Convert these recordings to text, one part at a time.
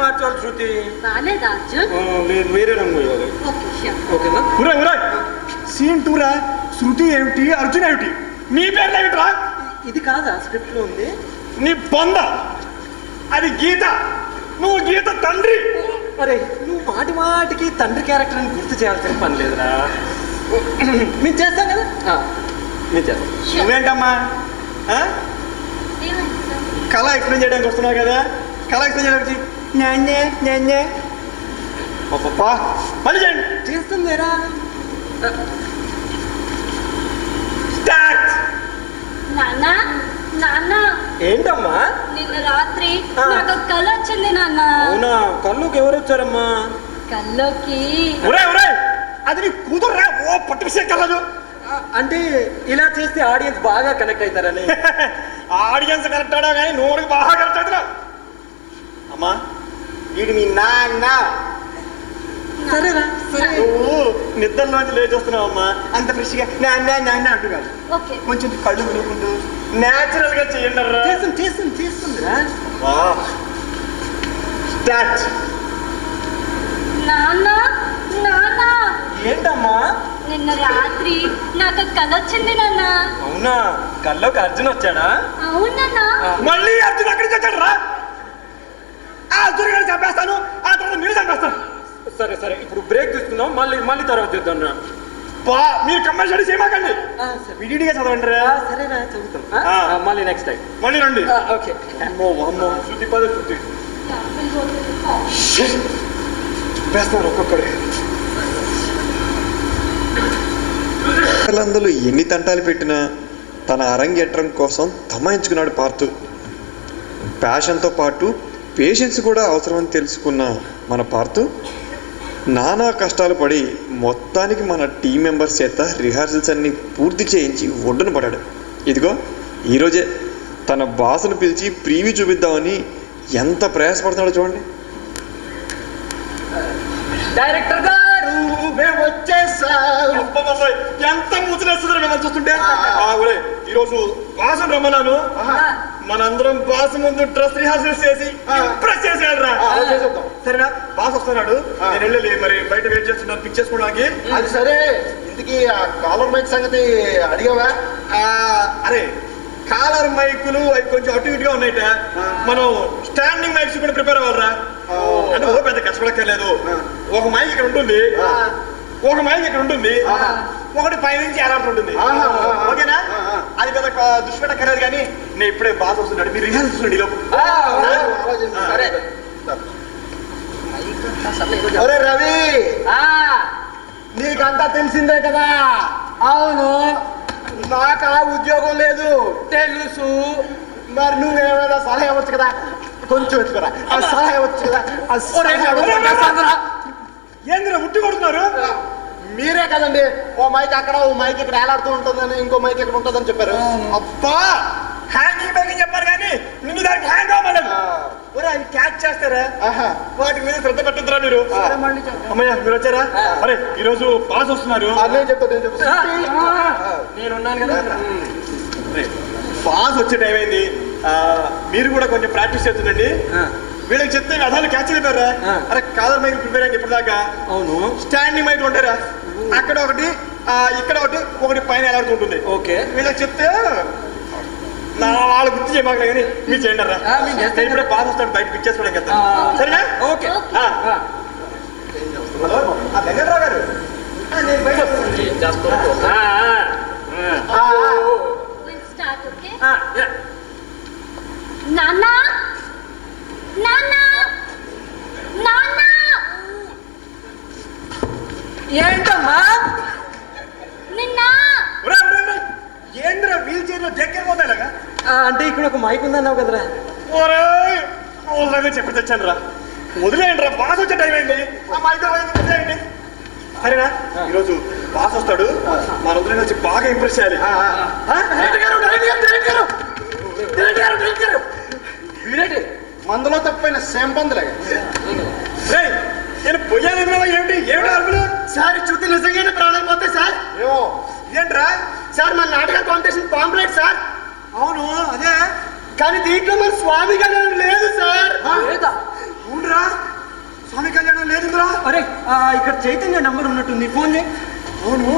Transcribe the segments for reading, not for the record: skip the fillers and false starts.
మార్చాలి శృతి. రాలేదా అర్జున్? లేదు, వేరే రంగు వేయాలి. ఓకేనా? సీన్ 2 రా. శృతి ఏమిటి, అర్జున్ ఏమిటి, నీ పేరు ఏమిట్రా? ఇది కాదా స్క్రిప్ట్ లో ఉంది? నీ బొంద, అది గీత, నువ్వు గీత తండ్రి. అరే నువ్వు మాటి మాటికి తండ్రి క్యారెక్టర్ అని గుర్తు చేయాల్సిన పని లేదురా. నేను చేస్తాను కదా, నేను చేస్తాను. నువ్వేంటమ్మా కళ ఎక్స్ప్లెయిన్ చేయడానికి వస్తున్నావు కదా, కళ ఎక్స్ప్లెయిన్ చేయడానికి పని చేయండి. చేస్తుందేరా. స్టార్ట్. నాన్న నాన్న, ఏంటమ్మా? నిన్న రాత్రి నాకు కళ వచ్చింది నాన్న. అవునా? కళ్ళుకి ఎవరు వచ్చారమ్మా? కల్లోకి అది నీ కూతురు. ఓ పట్టు విషయం కలదు. అంటే ఇలా చేస్తే ఆడియన్స్ బాగా కనెక్ట్ అవుతారని. ఆడియన్స్ కనెక్ట్ అవడా కానీ నువ్వు బాగా కనెక్ట్ అవుతున్నా. అమ్మా వీడు మీ నాన్న. సరేరా, సరే. నువ్వు నిద్రలోంచి లేచొస్తున్నావు అమ్మా, అంత ఫ్రెష్గా నాన్న నాన్న అంటున్నాడు. కొంచెం కళ్ళు వినుకుంటూ న్యాచురల్ గా చేయండి. చేస్తుందిరా. స్టార్ట్. నాన్న నాన్న, ఏంటమ్మా? నిన్న రాత్రి నాకు కళ వచ్చింది నాన్న. అవునా? కల్లోకి అర్జున్ వచ్చాడా? అవునన్నా. మళ్ళీ అర్జున్ అక్కడికి వచ్చాడు రా. ఆ అర్జున్ గారిని చంపేస్తాను, ఆ తర్వాత మీరు చంపేస్తాను. సరే సరే, ఇప్పుడు బ్రేక్ తీసుకుందాం, మళ్ళీ తర్వాత చేద్దాం రా. మీరు కంపల్సరీ చేయమాకండి, విడిగా చదవండి రా. సరేనా, చదువుతాం. మళ్ళీ నెక్స్ట్ టైం మళ్ళీ రండి. ఓకే. అమ్మో అమ్మో, శృతి పద శృతి. చంపేస్తున్నారు ఒక్కొక్కడే. అందులో ఎన్ని తంటాలు పెట్టినా తన అరంగేట్రం కోసం తమాయించుకున్నాడు పార్థు. ప్యాషన్తో పాటు పేషెన్స్ కూడా అవసరమని తెలుసుకున్న మన పార్థు నానా కష్టాలు పడి మొత్తానికి మన టీం మెంబర్స్ చేత రిహార్సల్స్ అన్ని పూర్తి చేయించి ఒడ్డున పడ్డాడు. ఇదిగో ఈరోజే తన బాసును పిలిచి ప్రీవ్యూ చూపిద్దామని ఎంత ప్రయాసపడుతున్నాడో చూడండి. డైరెక్టర్ గారు మేము వచ్చేసాం. ఎంత ముచ్చలేస్తుందో మిమ్మల్ని చూస్తుంటే. ఈరోజు బాసును రమ్మన్నాను, మనందరం బాసు ముందు డ్రెస్ రిహార్సల్స్ చేసి ఇంప్రెస్ చేసేయాలరా. సరేనా? బాస్ వస్తున్నాడు, నేను వెళ్ళి మరి బయట వెయిట్ చేస్తున్నాను పిక్ చేసుకోవడానికి. అది సరే, ఇంటికి ఆ కాలర్ మైక్ సంగతి అడిగావా? అరే కాలర్ మైకులు అవి కొంచెం అటు ఇటుగా ఉన్నాయిట, మనం స్టాండింగ్ మైక్స్ కూడా ప్రిపేర్ అవ్వాలరా. అంటే ఓ పెద్ద కష్టపడక్కర్లేదు. ఒక మైక్ ఇక్కడ ఉంటుంది, ఒక మైక్ ఇక్కడ ఉంటుంది, ఒకటి పైనుంచి ఎలాంటి ఓకేనా? అది పెద్ద దృష్టి పెట్టక్కర్లేదు. కానీ నేను ఇప్పుడే బాస్ వస్తున్నాడు, మీరు రిహార్సల్ చూడండి లోపు. ఒరే రవి, నీకంతా తెలిసిందే కదా. అవును, నాకు ఆ ఉద్యోగం లేదు. తెలుసు. మరి నువ్వేమైనా సలహా ఇవ్వచ్చు కదా, కొంచెం వచ్చుకోరా. సలహా ఇవ్వచ్చు కదా. ఏంద్ర ఉట్టి కొడుతున్నారు? మీరే కదండి ఓ మైక్ అక్కడ, ఓ మైక్ ఇక్కడ ఏలాడుతూ ఉంటుందని, ఇంకో మైక్ ఇక్కడ ఉంటుందని చెప్పారు. అబ్బా హ్యాంగింగ్ మైక్ చెప్పారు కానీ నిన్ను దానికి హ్యాంగ్ అవ్వలేదు. అవి క్యాచ్ చేస్తారా? వాటి మీద శ్రద్ధ పెట్టద్దురా మీరు. అమ్మయ్య మీరు వచ్చారా? అరే ఈరోజు బాస్ వస్తున్నారు. నేనున్నాను కదా. బాస్ వచ్చే టైం అయింది, మీరు కూడా కొంచెం ప్రాక్టీస్ చేస్తుందండి. వీళ్ళకి చెప్తే అదాలు క్యాచ్ అయిపోయారా? అరే కాలర్ మైక్ ప్రిపేర్ అయ్యి ఇప్పటిదాకా. అవును, స్టాండింగ్ మైక్ ఉంటారా? అక్కడ ఒకటి, ఇక్కడ ఒకటి పైన ఎలాడుతుంటుంది. ఓకే, వీళ్ళకి చెప్తే నా వాళ్ళు గుర్తు చేయమాక కానీ మీరు చేయండి రా. ఇప్పుడే బాగా వస్తాడు బయట పిక్ చేసుకోవడం కదా. సరేనా? ఓకే. వెంకట్రావు గారు నేను బయట నాన్న నాన్న నాన్న. ఏంటమ్మా? నిన్న ఏంద్ర వీల్ చైర్ లో దగ్గర పోతాయిలాగా. అంటే ఇక్కడ ఒక మైక్ ఉందన్నావు కదరా. ఓరే చెప్పి తెచ్చాను రా. వదిలేయండి రా, బాస్ వచ్చే టైం అయింది. ఆ మైక్ వదిలేయండి. సరేనా? ఈరోజు బాస్ వస్తాడు, మనందరం వచ్చి బాగా ఇంప్రెస్ చేయాలి. మందులో తప్పైన సేంపందులే. నేను పొయ్యాలి ఏమిటి ఏమిటి అర్పులు? సార్ చూస్తే నిజంగానే ప్రాణం పోతే సార్. ఏంట్రా సార్ మన నాటక కాంపిటీషన్ పాంప్లెట్ సార్. అవును అదే, కానీ దీంట్లో మన స్వామి గారు లేదు సార్. అవునరా? లేదురా. అరే ఇక్కడ చైతన్య నంబర్ ఉన్నట్టుంది, ఫోన్ చేయి. అవును.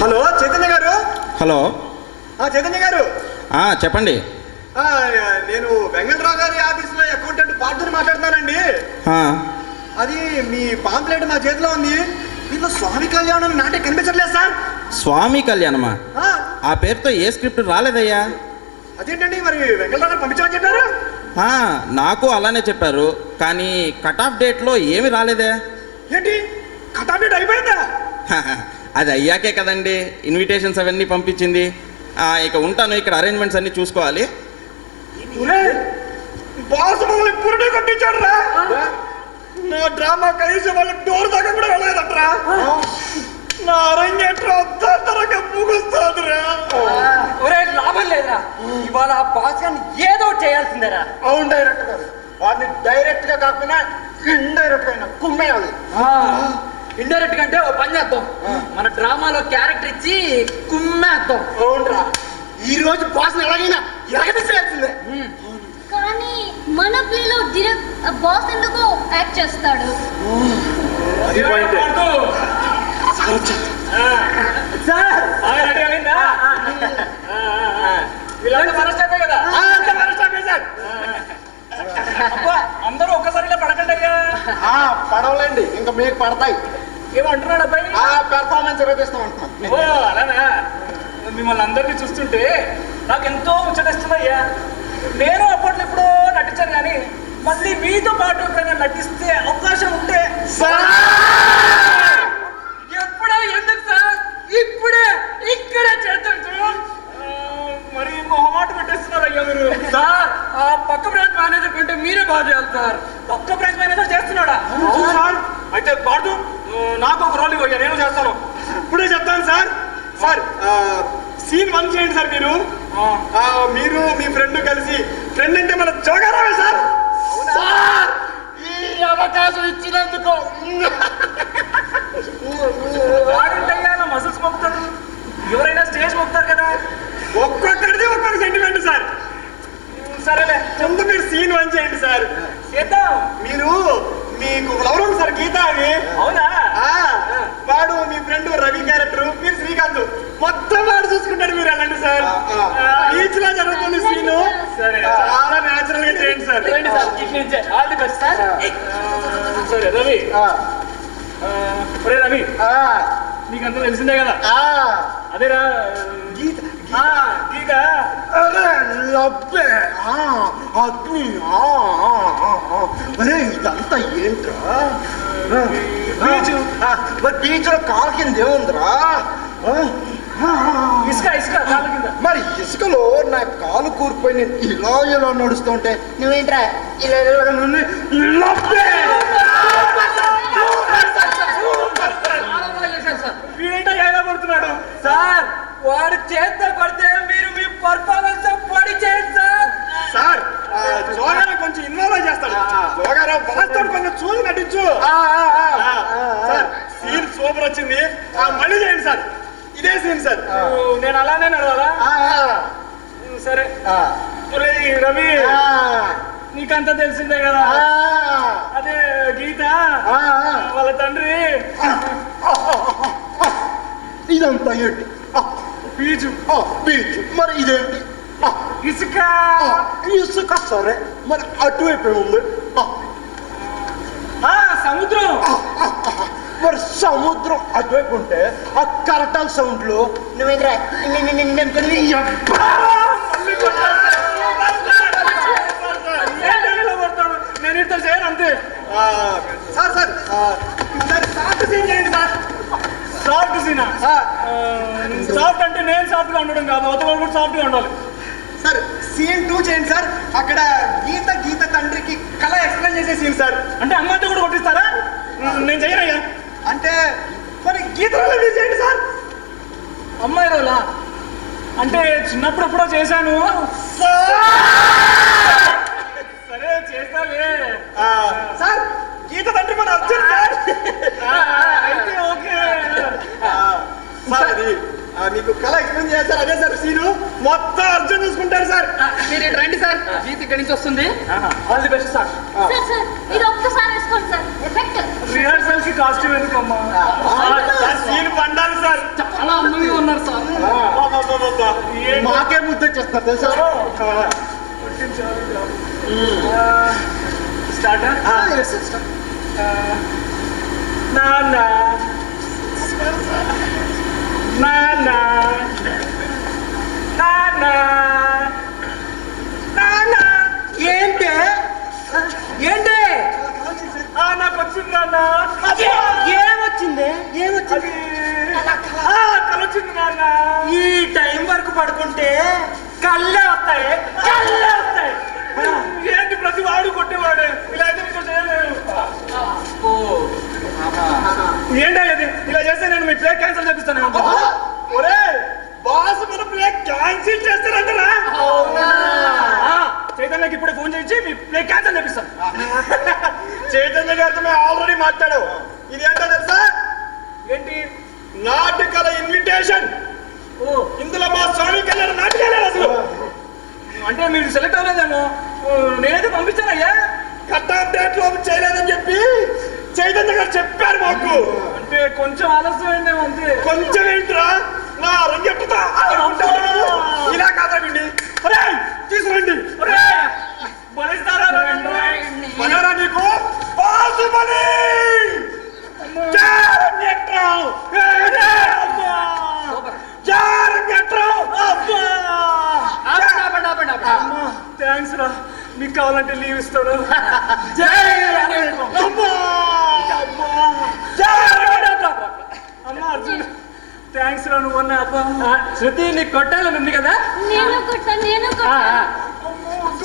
హలో చైతన్య గారు. హలో. చైతన్య గారు చెప్పండి. నేను వెంకటరావు గారి ఆఫీస్లో అకౌంటెంట్ పార్టీని మాట్లాడుతున్నానండి. అది మీ పాంప్లెట్ మా చేతిలో ఉంది. దీంట్లో స్వామి కళ్యాణం నాటే కనిపించట్లేదు సార్. స్వామి కళ్యాణమా? ఆ పేరుతో ఏ స్క్రిప్ట్ రాలేదయ్యా. అదేంటండి, మరి వెంకటరావు గారు పంపించమని చెప్పారు. నాకు అలానే చెప్పారు, కానీ కట్ ఆఫ్ డేట్లో ఏమి రాలేదే. ఏంటి, కట్ ఆఫ్ డేట్ అయిపోయిందా? అది అయ్యాకే కదండి ఇన్విటేషన్స్ అవన్నీ పంపించింది. ఇక ఉంటాను, ఇక్కడ అరేంజ్మెంట్స్ అన్నీ చూసుకోవాలి. బాస్ మమ్మల్ని పురుడే కొట్టించాడు రా. నా డ్రామా కనీసం వాళ్ళ డోర్ దాకా కూడా వెళ్ళలేదట్రా. నా అరంగేట్రా తొందరగా ముగుస్తుందిరా. ఒరే లాభం లేదురా, ఇవాళ ఆ బాస్ గారిని ఏదో ఒకటి చేయాల్సిందేరా. అవును డైరెక్టర్ గారు, వాడిని డైరెక్ట్ గా కాకుండా ఇండైరెక్ట్ గా కుమ్మేయాలి. ఇండైరెక్ట్ కంటే ఓ పని చేద్దాం, మన డ్రామాలో క్యారెక్టర్ ఇచ్చి కుమ్మేద్దాం. అవునరా, ఈ రోజు బాస్ ఎలాగైనా ఎరగదీసేయాల్సిందే. కానీ మన ప్లేలో డైరెక్ట్ బాస్ ఎందుకు యాక్ట్ చేస్తాడు? అందరూ ఒక్కసారిగా పడకండి అయ్యా. పడవలేండి, ఇంకా మీకు పడతాయి. ఏమంటున్నాడు అబ్బాయి? పెర్ఫార్మెన్స్ ఎరగదీస్తాం అంటున్నాం. ఓ అలానా? మిమ్మల్ని అందరినీ చూస్తుంటే నాకు ఎంతో ముచ్చటేస్తుందయ్యా. నేను అప్పట్లో ఎప్పుడో నటించాను, కానీ మళ్ళీ మీతో పాటు ఎప్పుడైనా నటిస్తే అవకాశం ఉంటే. ఎప్పుడో ఎందుకు సార్, ఇప్పుడే ఇక్కడే చేద్దాం సార్. మరి మొహమాట పెట్టేస్తున్నారు అయ్యా మీరు. సార్ ఆ పక్క బ్రాంచ్ మేనేజర్ కంటే మీరే బాగా చేయాలి సార్. పక్క బ్రాంచ్ మేనేజర్ చేస్తున్నాడా? సార్ అయితే పాటు నాకు ఒక రోల్ ఇవ్వయ్యా, నేను చేస్తాను. ఇప్పుడే చెప్తాను సార్. సార్ సీన్ 1 చేయండి సార్. మీరు మీ ఫ్రెండ్ కలిసి, ఫ్రెండ్ అంటే మన జోగారావే సార్. ఈ అవకాశం ఇచ్చినందుకు వాడంటయ్యా నా మసిల్స్ మొక్కుతాడు, ఎవరైనా స్టేజ్ మొక్కుతారు కదా. ఒక్కొక్కరిది ఒక్కొక్క సెంటిమెంట్ సార్. సరేలే, ముందు మీరు సీన్ 1 చేయండి సార్. చేద్దాం. మీరు మీకు లవర్ ఉంది సార్, గీత అని. అవునా? వాడు మీ ఫ్రెండ్ రవి క్యారెక్టర్, మీరు శ్రీకాంత్. మొత్తం వాడు చూసుకుంటాడు, మీరు వెళ్ళండి సార్. బీచ్ లో జరుగుతుంది సీను. సరే, చాలా న్యాచురల్ గా చేయండి సార్. రండి సార్, ఇక్కడి నుంచే. All the best sir. సరే రవి. ఒరే రవి, నీకంతా తెలిసిందే కదా. అదేరా గీత. గీత. అరే లబ్బే, అగ్ని. అరే ఇదంతా ఏంట్రా? బీచ్. బీచ్ లో కాలు కింద ఏముందిరా? ఇసుక ఇసుక కాళ్ళ కింద. మరి ఇసుకలో నా కాలు కూరుకుపోయి నేను ఇలా నడుస్తుంటే నువ్వేంట్రా ఇలా లబ్బే. వీడేంటో ఎలా పడుతున్నాడు సార్? వాడు చేత్తో పడితే మీరు మీ పర్ఫార్మెన్స్ పడి చేయండి సార్. సార్ జోగారావు కొంచెం ఇన్వాల్వ్ చేస్తాడు. జోగారావు బాస్తో కొంచెం చూసి నటించు. సార్ సీన్ సూపర్ వచ్చింది, మళ్ళీ చేయండి సార్. ఇదే సీన్ సార్. నేను అలానే నడవాలా? సరే. రవి, నీకంతా తెలిసిందే కదా. అదే గీత వాళ్ళ తండ్రి. ఇదంతా ఏంటి? బీచ్. బీచ్. మరి ఇదేంటి? ఇసుక. ఇసుక. సరే, మరి అటువైపు ఉంది సముద్రం. మరి సముద్రం అటువైపు ఉంటే ఆ కరటాల సౌండ్లు నువ్వేంద్రా నేను ఇంత చేయను అంతే. సార్ సార్ సాఫ్ట్ సీన్ చేయండి సార్. సాఫ్ట్ సీనా? సాఫ్ట్ అంటే నేను సాఫ్ట్ గా ఉండడం కాదు, అవతల కూడా సాఫ్ట్ గా ఉండాలి. సార్ సీన్ 2 చేయండి సార్. అక్కడ గీత తండ్రికి కళ ఎక్స్ప్లెయిన్ చేసే సీన్ సార్. అంటే అమ్మాయితో కూడా కొట్టిస్తారా? నేను చేయనయ్యా. అంటే మరి గీత రోల్ మీరు చేయండి సార్. అమ్మాయి రోలా? అంటే చిన్నప్పుడు ఎప్పుడో చేశాను. సరే చేస్తావే. సార్ గీత తండ్రి మన అర్జున్ సార్. అయితే ఓకే. సార్ అది మీకు కళ ఎక్స్ప్లెయిన్ చేస్తారు, అదే సార్ సీను. మొత్తం అర్జున్ చూసుకుంటారు సార్. మీరు రండి సార్, గీత ఇక్కడి నుంచి వస్తుంది. వస్తుంది. All the best sir. Sir sir ఇది ఒక్కసారి వేసుకోండి సార్, ఎఫెక్ట్. రిహర్సల్ కి కాస్ట్యూమ్ ఎందుకమ్మా? సీన్ పండాలి సార్. చాలా అందంగా ఉన్నారు సార్. మాకే ముద్ద చేస్తారు తెలుసా? స్టార్ట్. నాన్న నాన్న నాన్న నాన్న ఏంటి ఏంటి? నాకు వచ్చింది నాన్న. ఏమొచ్చింది? ఏమొచ్చింది? కలొచ్చింది నాన్న. ఈ టైం వరకు పడుకుంటే కళ్ళే వస్తాయి, కళ్ళే వస్తాయి. ఏంటి ప్రతి వాడు కొట్టేవాడు ఇలా అయితే మీకు చేయలేవు. ఏంటో ఇది ఇలా చేస్తే నేను మీ ప్లే క్యాన్సిల్ చేపిస్తాను. ఒరే బాస్ మన ప్లే క్యాన్సిల్ చేస్తారంటరా? చైతన్యకి ఇప్పుడే ఫోన్ చేయించి మీ ప్లే క్యాన్సిల్ చేపిస్తాను. చైతన్య గారితో మేము ఆల్రెడీ మాట్లాడావు. ఇది ఏంటో తెలుసా? ఏంటి? నాటకాల ఇన్విటేషన్. ఇందులో మా స్వామి కళ్యాణ నాటకాలే అసలు. అంటే మీరు సెలెక్ట్ అవ్వలేదేమో. నేనైతే పంపించానయ్యా. కట్ ఆఫ్ డేట్ లో చేయలేదని చెప్పి చైతన్య గారు చెప్పారు మాకు. అంటే కొంచెం ఆలస్యం అయిందేమో అంతే. కొంచెం ఏంట్రా నా రంగెట్టుతా ఇలా కాదండి. తీసుకురండి. బలిస్తారా? మనరా నీకు బాసుబలి. థ్యాంక్స్ రా. మీకు కావాలంటే లీవ్ ఇస్తాను. అమ్మా అర్జున్ థ్యాంక్స్ రా. నువ్వు అన్నా అబ్బా. శృతి నీకు కొట్టాలని ఉంది కదా? నేను కొట్టాను, నేను కొట్టాను.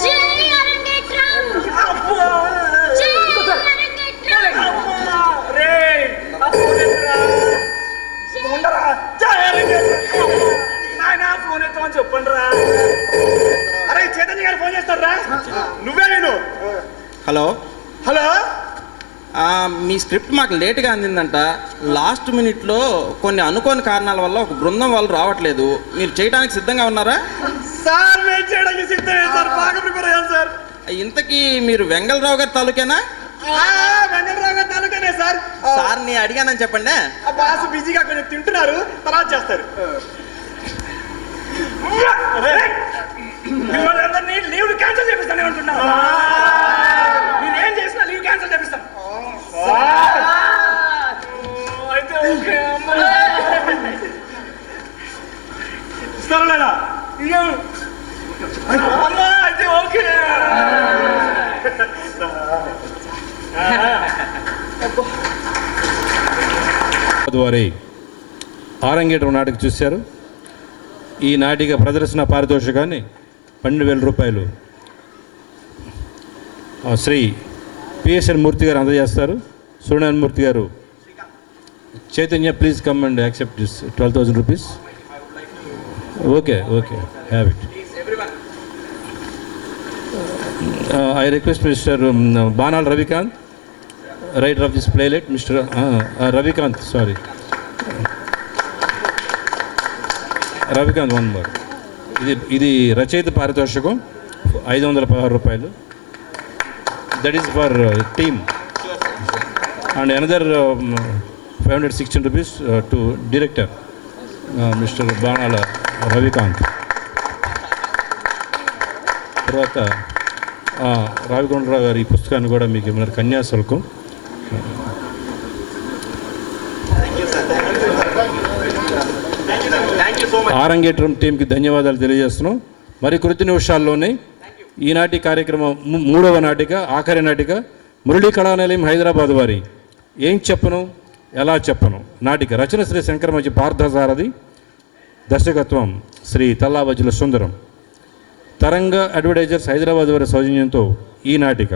జై అరంగేట్రం, జై అరంగేట్రం. రే ఉండరా? నాయన ఫోన్ ఎత్తామని చెప్పండి రా. అరే చైతన్య గారు ఫోన్ చేస్తారా? నువ్వే నేను. హలో. హలో. మీ స్క్రిప్ట్ మాకు లేట్గా అందిందంట. లాస్ట్ మినిట్లో కొన్ని అనుకోని కారణాల వల్ల ఒక బృందం వాళ్ళు రావట్లేదు. మీరు చేయడానికి సిద్ధంగా ఉన్నారా? సార్ మేము చేయడానికి సిద్ధమే సార్. బాగా ప్రిపేర్ అయ్యాను సార్. ఇంతకీ మీరు వెంగళరావు గారి తాలూకేనా? వెంకటరావు గారి తాలూకానే సార్. సార్ని అడిగానని చెప్పండి. బాస్ బిజీగా కొంచెం తింటున్నారు, తర్వాత చేస్తారు. అందరినీ లీవ్ క్యాన్సిల్ చేపిస్తాను ఏమంటున్నా? మీరు ఏం చేసినా లీవ్ క్యాన్సిల్ చేపిస్తాను. అయితే ఓకే. ఇస్తారా లేదా? అమ్మా అయితే ఓకే. వారి ఆరంగేట్రం నాటిక చూశారు. ఈ నాటిక ప్రదర్శన పారితోషికాన్ని 12,000 రూపాయలు శ్రీ పిఎస్ఎన్ మూర్తి గారు అందజేస్తారు. సూర్యనారాయణ మూర్తి గారు. Chaitanya please come and accept this 12,000 rupees. Okay okay have it. I request mister Banal Ravikanth, writer of this playlet, mister Ravikanth, sorry Ravikanth, one more. ఇది రచయిత పారితోషికం 516 రూపాయలు. That is for team. And another 516 rupees to director mister Banala Ravikanth. తర్వాత రావికొండరావు గారి ఈ పుస్తకాన్ని కూడా మీకు ఏమన్నారు కన్యాశుల్కం. ఆరంగేట్రం టీంకి ధన్యవాదాలు తెలియజేస్తున్నాం. మరి కొద్ది నిమిషాల్లోనే ఈనాటి కార్యక్రమం 3వ నాటిక, ఆఖరి నాటిక మురళీ కళానిలయం హైదరాబాద్ వారి ఏం చెప్పను ఎలా చెప్పను నాటిక. రచన శ్రీ శంకరమజి పార్థసారథి, దర్శకత్వం శ్రీ తల్లావజ్జుల సుందరం. తరంగ అడ్వర్టైజర్స్ హైదరాబాద్ వారి సౌజన్యంతో ఈ నాటిక